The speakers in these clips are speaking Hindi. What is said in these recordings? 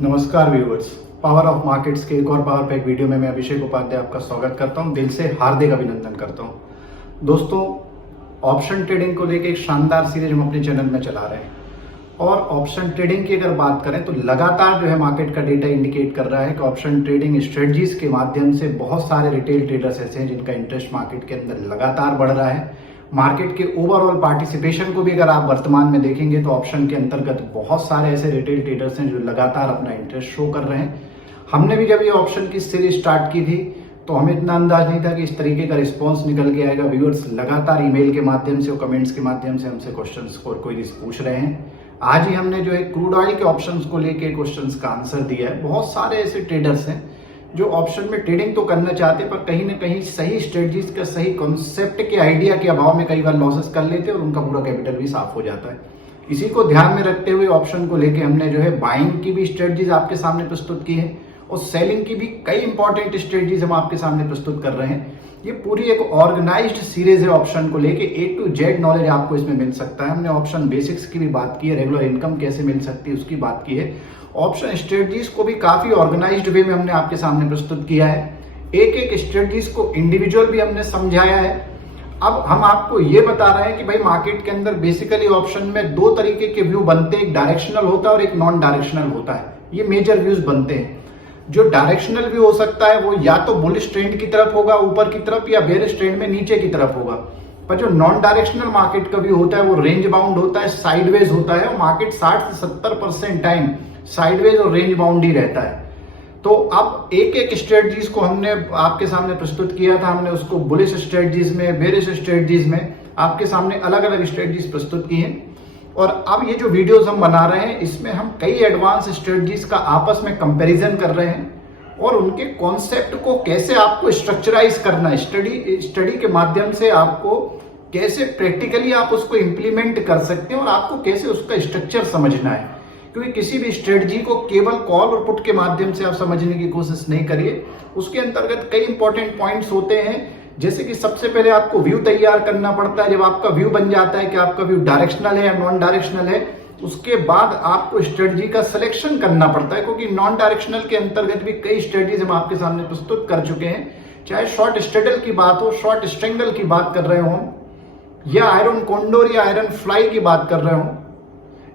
नमस्कार व्यूअर्स, पावर ऑफ मार्केट्स के एक और पावर पैक वीडियो में मैं अभिषेक उपाध्याय आपका स्वागत करता हूं। दिल से हार्दिक अभिनंदन करता हूं। दोस्तों, ऑप्शन ट्रेडिंग को लेकर एक शानदार सीरीज हम अपने चैनल में चला रहे हैं और ऑप्शन ट्रेडिंग की अगर बात करें तो लगातार जो है मार्केट का डेटा इंडिकेट कर रहा है कि ऑप्शन ट्रेडिंग स्ट्रेटजीज के माध्यम से बहुत सारे रिटेल ट्रेडर्स ऐसे हैं जिनका इंटरेस्ट मार्केट के अंदर लगातार बढ़ रहा है। मार्केट के ओवरऑल पार्टिसिपेशन को भी अगर आप वर्तमान में देखेंगे तो ऑप्शन के अंतर्गत बहुत सारे ऐसे रिटेल ट्रेडर्स हैं जो लगातार अपना इंटरेस्ट शो कर रहे हैं। हमने भी जब ये ऑप्शन की सीरीज स्टार्ट की थी तो हमें इतना अंदाज नहीं था कि इस तरीके का रिस्पॉन्स निकल के आएगा। व्यूअर्स लगातार ईमेल के माध्यम से और कमेंट्स के माध्यम से हमसे क्वेश्चंस को और क्वेरीज पूछ रहे हैं। आज ही हमने जो है क्रूड ऑयल के ऑप्शंस को लेके क्वेश्चंस का आंसर दिया है। बहुत सारे ऐसे ट्रेडर्स हैं जो ऑप्शन में ट्रेडिंग तो करना चाहते हैं पर कहीं ना कहीं सही स्ट्रेटजीज का सही कॉन्सेप्ट के आइडिया के अभाव में कई बार लॉसेस कर लेते हैं और उनका पूरा कैपिटल भी साफ हो जाता है। इसी को ध्यान में रखते हुए ऑप्शन को लेके हमने जो है बाइंग की भी स्ट्रेटजीज आपके सामने प्रस्तुत की है और सेलिंग की भी कई इंपॉर्टेंट स्ट्रेटजीज हम आपके सामने प्रस्तुत कर रहे हैं। ये पूरी एक ऑर्गेनाइज्ड सीरीज है। ऑप्शन को लेके A to Z नॉलेज आपको इसमें मिल सकता है। हमने ऑप्शन बेसिक्स की भी बात की है, रेगुलर इनकम कैसे मिल सकती है उसकी बात की है। ऑप्शन स्ट्रेटजीज को भी काफी ऑर्गेनाइज्ड वे में हमने आपके सामने प्रस्तुत किया है। एक एक स्ट्रेटजीज को इंडिविजुअल भी हमने समझाया है। अब हम आपको ये बता रहे हैं कि भाई मार्केट के अंदर बेसिकली ऑप्शन में दो तरीके के व्यू बनते हैं, एक डायरेक्शनल होता है और एक नॉन डायरेक्शनल होता है। ये मेजर व्यूज बनते हैं। जो डायरेक्शनल व्यू हो सकता है वो या तो बुलिश ट्रेंड की तरफ होगा ऊपर की तरफ या बेरिश ट्रेंड में नीचे की तरफ होगा। पर जो नॉन डायरेक्शनल मार्केट का व्यू होता है वो रेंज बाउंड होता है, साइडवेज होता है और मार्केट 60 से 70% टाइम साइडवेज और रेंज बाउंड ही रहता है। तो अब एक एक स्ट्रेटजीज को हमने आपके सामने प्रस्तुत किया था। हमने उसको बुलिश स्ट्रेटजीज में, बेरिश स्ट्रेटजीज में आपके सामने अलग अलग स्ट्रेटजीज प्रस्तुत की हैं। और अब ये जो वीडियोस हम बना रहे हैं इसमें हम कई एडवांस स्ट्रेटजीज का आपस में कंपैरिजन कर रहे हैं और उनके कॉन्सेप्ट को कैसे आपको स्ट्रक्चराइज करना है, स्टडी के माध्यम से आपको कैसे प्रैक्टिकली आप उसको इंप्लीमेंट कर सकते हैं और आपको कैसे उसका स्ट्रक्चर समझना है। क्योंकि किसी भी स्ट्रेटजी को केवल कॉल और पुट के माध्यम से आप समझने की कोशिश नहीं करिए। उसके अंतर्गत कई इंपॉर्टेंट पॉइंट्स होते हैं, जैसे कि सबसे पहले आपको व्यू तैयार करना पड़ता है। जब आपका व्यू बन जाता है कि आपका व्यू डायरेक्शनल है या नॉन डायरेक्शनल है, उसके बाद आपको स्ट्रेटजी का सिलेक्शन करना पड़ता है। क्योंकि नॉन डायरेक्शनल के अंतर्गत भी कई स्ट्रेटजीज हम आपके सामने प्रस्तुत कर चुके हैं, चाहे शॉर्ट स्ट्रेडल की बात हो, शॉर्ट स्ट्रेंगल की बात कर रहे हो या आयरन कॉन्डोर या आयरन फ्लाई की बात कर रहे हो।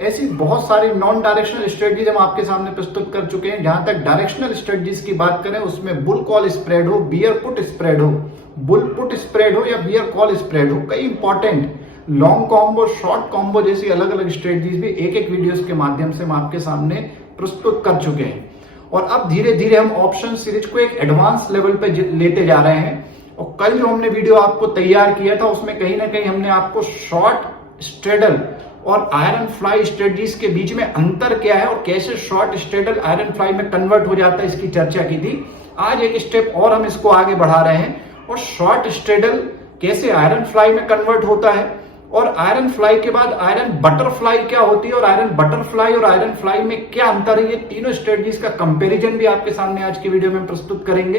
ऐसी बहुत सारी नॉन डायरेक्शनल स्ट्रेटजीज हम आपके सामने प्रस्तुत कर चुके हैं। जहां तक डायरेक्शनल स्ट्रेटजीज की बात करें उसमें बुल कॉल स्प्रेड हो, बियर पुट स्प्रेड हो, बुल पुट स्प्रेड हो या बियर कॉल स्प्रेड हो, कई important long combo, short combo जैसी अलग अलग स्ट्रेटजीज भी एक एक वीडियोस के माध्यम से हम आपके सामने प्रस्तुत कर चुके हैं। और अब धीरे धीरे हम ऑप्शन सीरीज को एक एडवांस लेवल पे लेते जा रहे हैं। और कल जो हमने वीडियो आपको तैयार किया था उसमें कहीं ना कहीं हमने आपको शॉर्ट स्ट्रेडल और आयरन फ्लाई स्ट्रेटजीज के बीच में अंतर क्या है और कैसे शॉर्ट स्ट्रेडल आयरन फ्लाई में कन्वर्ट हो जाता है इसकी चर्चा की थी। आज एक स्टेप और हम इसको आगे बढ़ा रहे हैं और शॉर्ट स्ट्रेडल कैसे आयरन फ्लाई में कन्वर्ट होता है और आयरन फ्लाई के बाद आयरन बटरफ्लाई क्या होती है और आयरन बटरफ्लाई और आयरन फ्लाई में क्या अंतर है। ये तीनों स्ट्रेटजीज का कंपैरिजन भी आपके सामने आज की वीडियो में प्रस्तुत करेंगे।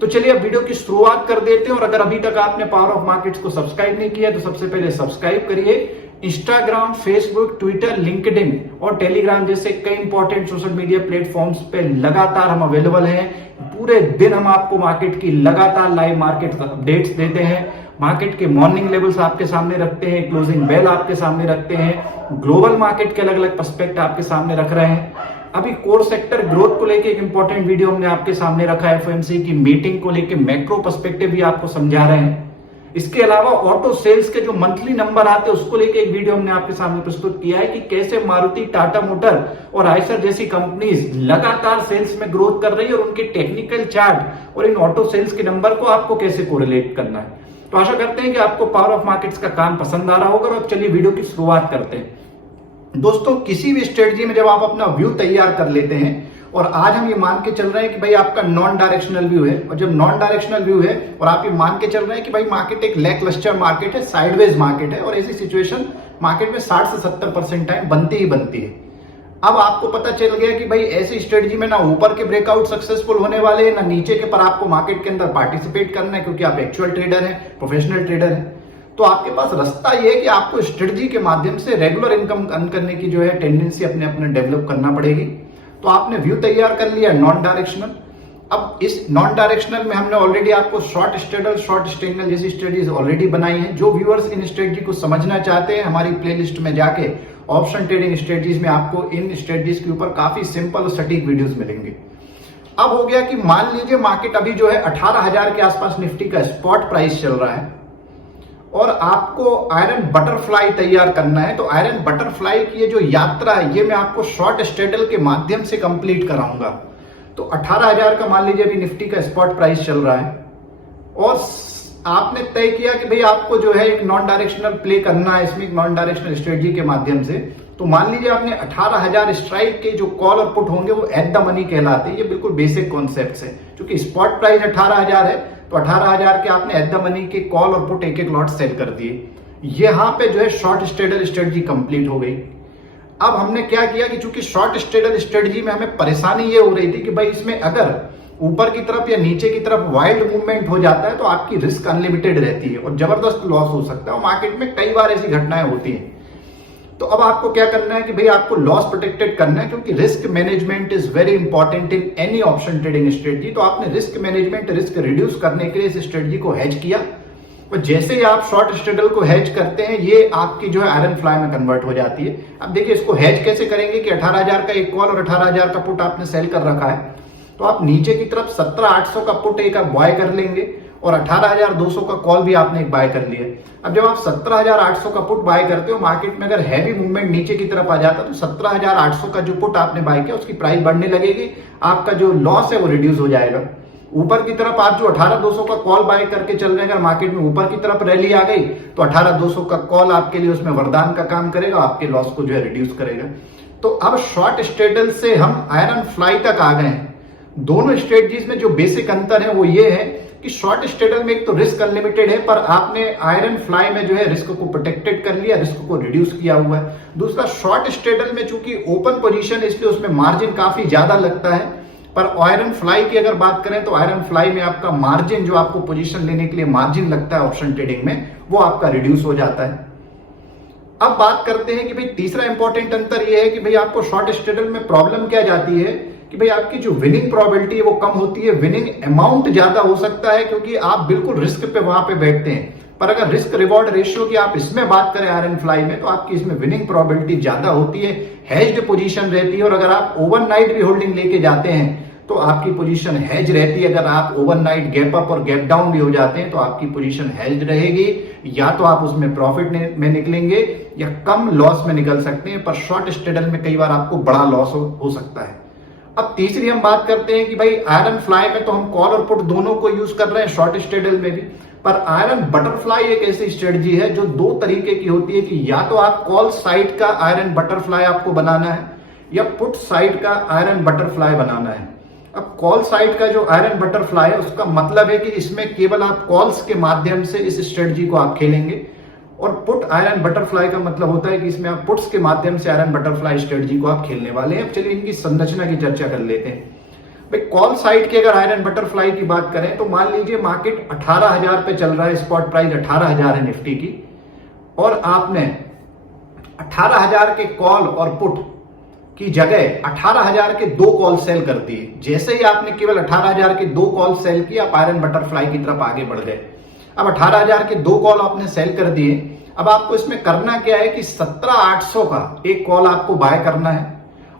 तो चलिए अब वीडियो की शुरुआत कर देते हैं। और अगर अभी तक आपने पावर ऑफ मार्केट्स को सब्सक्राइब नहीं किया तो सबसे पहले सब्सक्राइब करिए। इंस्टाग्राम, फेसबुक, ट्विटर, लिंक्डइन और टेलीग्राम जैसे कई इंपॉर्टेंट सोशल मीडिया प्लेटफॉर्म्स पे लगातार हम अवेलेबल हैं। पूरे दिन हम आपको मार्केट की लगातार लाइव मार्केट अपडेट्स देते हैं, मार्केट के मॉर्निंग लेवल्स आपके सामने रखते हैं, क्लोजिंग बेल आपके सामने रखते हैं, ग्लोबल मार्केट के अलग अलग पर्सपेक्ट आपके सामने रख रहे हैं। अभी कोर सेक्टर ग्रोथ को लेके एक इंपॉर्टेंट वीडियो हमने आपके सामने रखा है। एफओएमसी की मीटिंग को लेके मैक्रो पर्सपेक्टिव भी आपको समझा रहे हैं। इसके अलावा ऑटो सेल्स के जो मंथली नंबर आते हैं उसको लेके एक वीडियो हमने आपके सामने प्रस्तुत किया है कि कैसे मारुति, टाटा मोटर और आयसर जैसी कंपनीज लगातार सेल्स में ग्रोथ कर रही है और उनके टेक्निकल चार्ट और इन ऑटो सेल्स के नंबर को आपको कैसे कोरिलेट करना है। तो आशा करते हैं कि आपको पावर ऑफ मार्केट्स का काम पसंद आ रहा होगा। और अब चलिए वीडियो की शुरुआत करते हैं। दोस्तों, किसी भी स्ट्रेटजी में जब आप अपना व्यू तैयार कर लेते हैं और आज हम ये मान के चल रहे हैं कि भाई आपका नॉन डायरेक्शनल व्यू है, और जब नॉन डायरेक्शनल व्यू है और आप ये मान के चल रहे हैं कि भाई मार्केट एक लैकलस्टर मार्केट है, साइडवेज मार्केट है और ऐसी सिचुएशन मार्केट में 60 से 70% टाइम बनती ही बनती है। अब आपको पता चल गया कि भाई ऐसी स्ट्रेटजी में ना ऊपर के ब्रेकआउट सक्सेसफुल होने वाले हैं ना नीचे के, पर आपको मार्केट के अंदर पार्टिसिपेट करना है क्योंकि आप एक्चुअल ट्रेडर हैं, प्रोफेशनल ट्रेडर हैं। तो आपके पास रास्ता ये है कि आपको स्ट्रेटजी के माध्यम से रेगुलर इनकम अर्न करने की जो है टेंडेंसी अपने अपने डेवलप करना पड़ेगी। तो आपने व्यू तैयार कर लिया नॉन डायरेक्शनल। अब इस नॉन डायरेक्शनल में हमने ऑलरेडी आपको शॉर्ट स्ट्रेडल, शॉर्ट स्ट्रेंगल जैसी स्ट्रेटजीज ऑलरेडी बनाई हैं। जो व्यूअर्स इन स्ट्रेटजी को समझना चाहते हैं, हमारी प्लेलिस्ट में जाके ऑप्शन ट्रेडिंग स्ट्रेटजीज में आपको इन स्ट्रेटजीज के ऊपर काफी सिंपल और सटीक वीडियोस मिलेंगे। अब हो गया कि मान लीजिए मार्केट अभी जो है 18,000 के आसपास निफ्टी का स्पॉट प्राइस चल रहा है और आपको आयरन बटरफ्लाई तैयार करना है। तो आयरन बटरफ्लाई की ये जो यात्रा है, ये मैं आपको शॉर्ट स्ट्रेडल के माध्यम से कंप्लीट कराऊंगा। तो 18,000 का मान लीजिए अभी निफ्टी का स्पॉट प्राइस चल रहा है और आपने तय किया कि भाई आपको जो है एक नॉन डायरेक्शनल प्ले करना है इसमें, एक नॉन डायरेक्शनल स्ट्रेटजी के माध्यम से। तो मान लीजिए आपने 18,000 स्ट्राइक के जो कॉल और पुट होंगे वो एट द मनी कहलाते हैं। ये बिल्कुल बेसिक कॉन्सेप्ट है, क्योंकि स्पॉट प्राइस 18,000 है तो 18,000 के आपने एट द मनी के कॉल और पुट एक एक लॉट सेल कर दिए। यहां पे जो है शॉर्ट स्ट्रेडल स्ट्रेटजी कंप्लीट हो गई। अब हमने क्या किया कि चूंकि शॉर्ट स्ट्रेडल स्ट्रेटजी में हमें परेशानी ये हो रही थी कि भाई इसमें अगर ऊपर की तरफ या नीचे की तरफ वाइल्ड मूवमेंट हो जाता है तो आपकी रिस्क अनलिमिटेड रहती है और जबरदस्त लॉस हो सकता है और मार्केट में कई बार ऐसी घटनाएं होती हैं। तो अब आपको क्या करना है कि भाई आपको लॉस प्रोटेक्टेड करना है, क्योंकि risk management is very important in any option trading strategy. तो आपने रिस्क मैनेजमेंट, रिस्क रिड्यूस करने के लिए इस स्ट्रेटजी को हेज किया और जैसे ही आप शॉर्ट स्ट्रेडल को हेज करते हैं ये आपकी जो है आयरन फ्लाई में कन्वर्ट हो जाती है। अब देखिए इसको हेज कैसे करेंगे कि 18,000 का एक कॉल और 18,000 का पुट आपने सेल कर रखा है, तो आप नीचे की तरफ 17,800 का पुट एक आप बाय कर लेंगे और 18,200 का कॉल भी आपने एक बाय कर लिया। अब जब आप 17,800 का पुट बाय करते हो, मार्केट में अगर हैवी मूवमेंट नीचे की तरफ आ जाता तो 17,800 का जो पुट आपने बाय किया उसकी प्राइस बढ़ने लगेगी, आपका जो लॉस है वो रिड्यूस हो जाएगा। ऊपर की तरफ आप जो 18,200 का कॉल बाय करके चल रहे हैं, अगर मार्केट में ऊपर की तरफ रैली आ गई तो 18,200 का कॉल आपके लिए उसमें वरदान का काम करेगा, आपके लॉस को जो है रिड्यूस करेगा। तो अब शॉर्ट स्ट्रेडल से हम आयरन फ्लाई तक आ गए हैं। दोनों स्ट्रेटजीज में जो बेसिक अंतर है वो ये है कि शॉर्ट स्ट्रेडल में एक तो रिस्क अनलिमिटेड है, पर आपने आयरन फ्लाई में जो है रिस्क को प्रोटेक्टेड कर लिया, रिस्क को रिड्यूस किया हुआ है। दूसरा, शॉर्ट स्ट्रेडल में चूंकि ओपन पोजीशन इसलिए उसमें मार्जिन काफी ज्यादा लगता है, पर आयरन फ्लाई की अगर बात करें तो आयरन फ्लाई में आपका मार्जिन, जो आपको पोजीशन लेने के लिए मार्जिन लगता है ऑप्शन ट्रेडिंग में, वो आपका रिड्यूस हो जाता है। अब बात करते हैं कि भाई तीसरा इंपॉर्टेंट अंतर यह है कि भाई आपको शॉर्ट स्ट्रेडल में प्रॉब्लम क्या जाती है कि भाई आपकी जो विनिंग प्रोबेबिलिटी है वो कम होती है, विनिंग अमाउंट ज्यादा हो सकता है क्योंकि आप बिल्कुल रिस्क पे वहां पे बैठते हैं। पर अगर रिस्क रिवॉर्ड रेशियो की आप इसमें बात करें आयरन फ्लाई में, तो आपकी इसमें विनिंग प्रोबेबिलिटी ज्यादा होती है, हेज्ड पोजीशन रहती है और अगर आप ओवरनाइट भी होल्डिंग लेके जाते हैं तो आपकी पोजीशन हेज रहती है। अगर आप ओवरनाइट गैप अप और गैप डाउन भी हो जाते हैं तो आपकी पोजीशन हेज रहेगी, या तो आप उसमें प्रॉफिट में निकलेंगे या कम लॉस में निकल सकते हैं, पर शॉर्ट स्ट्रेडल में कई बार आपको बड़ा लॉस हो सकता है। अब तीसरी हम बात करते हैं कि भाई आयरन फ्लाई में तो हम कॉल और पुट दोनों को यूज कर रहे हैं, शॉर्ट स्ट्रेडल में भी, पर आयरन बटरफ्लाई एक ऐसी स्ट्रेटजी है जो दो तरीके की होती है कि या तो आप कॉल साइड का आयरन बटरफ्लाई आपको बनाना है या पुट साइड का आयरन बटरफ्लाई बनाना है। अब कॉल साइड का जो आयरन बटरफ्लाई है उसका मतलब है कि इसमें केवल आप कॉल्स के माध्यम से इस स्ट्रेटजी को आप खेलेंगे, और पुट आयरन बटरफ्लाई का मतलब होता है कि इसमें आप पुट्स के माध्यम से आयरन बटरफ्लाई स्ट्रेटजी को आप खेलने वाले हैं। अब चलिए इनकी संरचना की चर्चा कर लेते हैं। भाई कॉल साइड की अगर आयरन बटरफ्लाई की बात करें तो मान लीजिए मार्केट 18,000 पे चल रहा है, स्पॉट प्राइस 18,000 है निफ्टी की, और आपने 18,000 के कॉल और पुट की जगह 18,000 के दो कॉल सेल कर दिए। जैसे ही आपने केवल 18,000 के दो कॉल सेल किए, आप आयरन बटरफ्लाई की तरफ आगे बढ़ गए। अब 18,000 के दो कॉल आपने सेल कर दिए। अब आपको इसमें करना क्या है कि 17,800 का एक कॉल आपको बाय करना है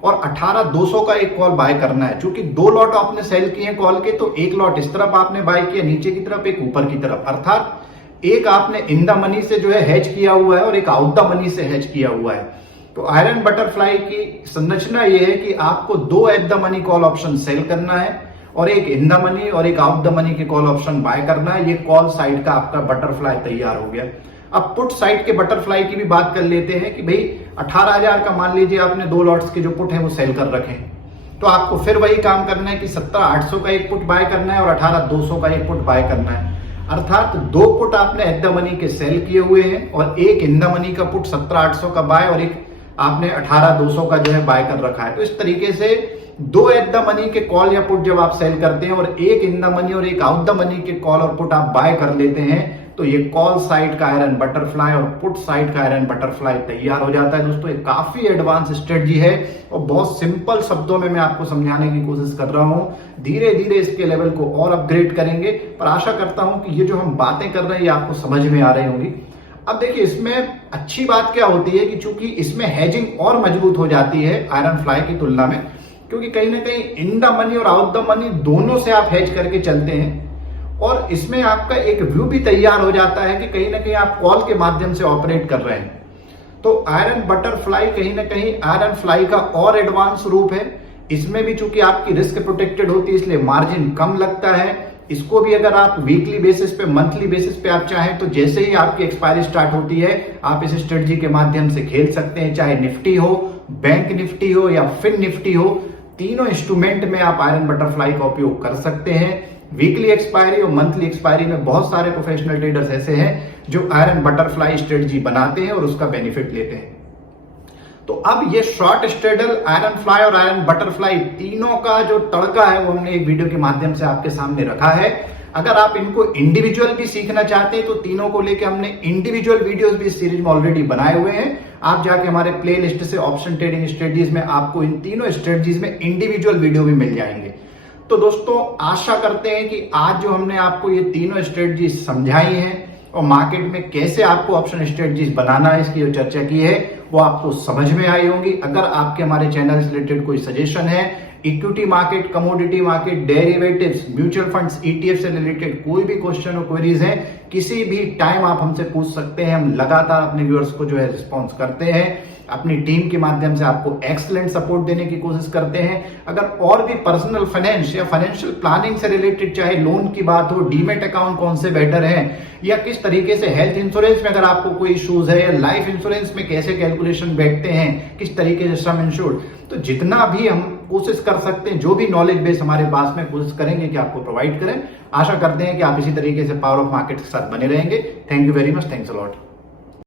और 18,200 का एक कॉल बाय करना है। चूंकि दो लॉट आपने सेल किए कॉल के, तो एक लॉट इस तरफ आपने बाय किया नीचे की तरफ, एक ऊपर की तरफ, अर्थात एक आपने इन द मनी से जो है हेज किया हुआ है और एक आउट द मनी से हेज किया हुआ है। तो आयरन बटरफ्लाई की संरचना यह है कि आपको दो at the money call option sell करना है और एक इन द मनी और एक आउट द मनी के कॉल ऑप्शन बाय करना है। ये कॉल साइड का आपका बटरफ्लाई तैयार हो गया। अब पुट साइड के बटरफ्लाई की भी बात कर लेते हैं कि भाई 18,000 का मान लीजिए आपने दो लॉट्स के जो पुट है वो सेल कर रखे हैं, तो आपको फिर वही काम करना है कि 17,800 का एक पुट बाय करना है और 18,200 का एक पुट बाय करना है। अर्थात दो पुट आपने एट द मनी के सेल किए हुए हैं और एक इन द मनी का पुट 17,800 का बाय और एक आपने 18,200 का जो है बाय कर रखा है। तो इस तरीके से दो एट द मनी के कॉल या पुट जब आप सेल करते हैं और एक इन द मनी और एक आउट द मनी के कॉल और पुट आप बाय कर लेते हैं, तो ये कॉल साइड का आयरन बटरफ्लाई और पुट साइड का आयरन बटरफ्लाई तैयार हो जाता है। दोस्तों ये काफी एडवांस स्ट्रेटजी है और बहुत सिंपल शब्दों में मैं आपको समझाने की कोशिश कर रहा हूं। धीरे धीरे इसके लेवल को और अपग्रेड करेंगे, पर आशा करता हूं कि ये जो हम बातें कर रहे हैं ये आपको समझ में आ रही होंगी। अब देखिए इसमें अच्छी बात क्या होती है कि चूंकि इसमें हेजिंग और मजबूत हो जाती है आयरन फ्लाई की तुलना में, क्योंकि कहीं ना कहीं इन द मनी और आउट द मनी दोनों से आप हेज करके चलते हैं और इसमें आपका एक व्यू भी तैयार हो जाता है कि कहीं ना कहीं आप कॉल के माध्यम से ऑपरेट कर रहे हैं। तो आयरन बटरफ्लाई कहीं ना कहीं आयरन फ्लाई का और एडवांस रूप है। इसमें भी चूंकि आपकी रिस्क प्रोटेक्टेड होती है इसलिए मार्जिन कम लगता है। इसको भी अगर आप वीकली बेसिस पे मंथली बेसिस पे आप चाहें तो जैसे ही आपकी एक्सपायरी स्टार्ट होती है आप इस स्ट्रेटजी के माध्यम से खेल सकते हैं, चाहे निफ्टी हो, बैंक निफ्टी हो या फिन निफ्टी हो, तीनों इंस्ट्रूमेंट में आप आयरन बटरफ्लाई का उपयोग कर सकते हैं। वीकली एक्सपायरी और मंथली एक्सपायरी में बहुत सारे प्रोफेशनल ट्रेडर्स ऐसे हैं जो आयरन बटरफ्लाई स्ट्रेटजी बनाते हैं और उसका बेनिफिट लेते हैं। तो अब ये शॉर्ट स्ट्रेडल, आयरन फ्लाई और आयरन बटरफ्लाई तीनों का जो तड़का है वो हमने एक वीडियो के माध्यम से आपके सामने रखा है। अगर आप इनको इंडिविजुअल भी सीखना चाहते हैं तो तीनों को लेकर हमने इंडिविजुअल वीडियोस भी इस सीरीज में ऑलरेडी बनाए हुए हैं। आप जाके हमारे प्ले लिस्ट से ऑप्शन ट्रेडिंग स्ट्रेटजीज में आपको इन तीनों स्ट्रेटजीज में इंडिविजुअल वीडियो भी मिल जाएंगे। तो दोस्तों आशा करते हैं कि आज जो हमने आपको ये तीनों स्ट्रेटजीज समझाई हैं और मार्केट में कैसे आपको ऑप्शन स्ट्रेटजीज बनाना है इसकी जो चर्चा की है वो आपको समझ में आई होंगी। अगर आपके हमारे चैनल से रिलेटेड कोई सजेशन है, equity market, commodity market, derivatives, mutual funds, ETF से रिलेटेड कोई भी क्वेश्चन और क्वेरीज हैं, किसी भी टाइम आप हमसे पूछ सकते हैं। हम लगातार अपने व्यूअर्स को जो है रिस्पॉन्स करते हैं, अपनी टीम के माध्यम से आपको एक्सलेंट सपोर्ट देने की कोशिश करते हैं। अगर और भी पर्सनल फाइनेंस या फाइनेंशियल प्लानिंग से रिलेटेड चाहे लोन की बात हो, डीमेट अकाउंट कौन से बेटर है, या किस तरीके से हेल्थ इंश्योरेंस में अगर आपको कोई इश्यूज है, या लाइफ इंश्योरेंस में कैसे कैलकुलेशन बैठते हैं, किस तरीके से सम इंश्योर्ड, तो जितना भी हम कोशिश कर सकते हैं, जो भी नॉलेज बेस हमारे पास में, कोशिश करेंगे कि आपको प्रोवाइड करें। आशा करते हैं कि आप इसी तरीके से पावर ऑफ मार्केट के साथ बने रहेंगे। Thank you very much, thanks a lot.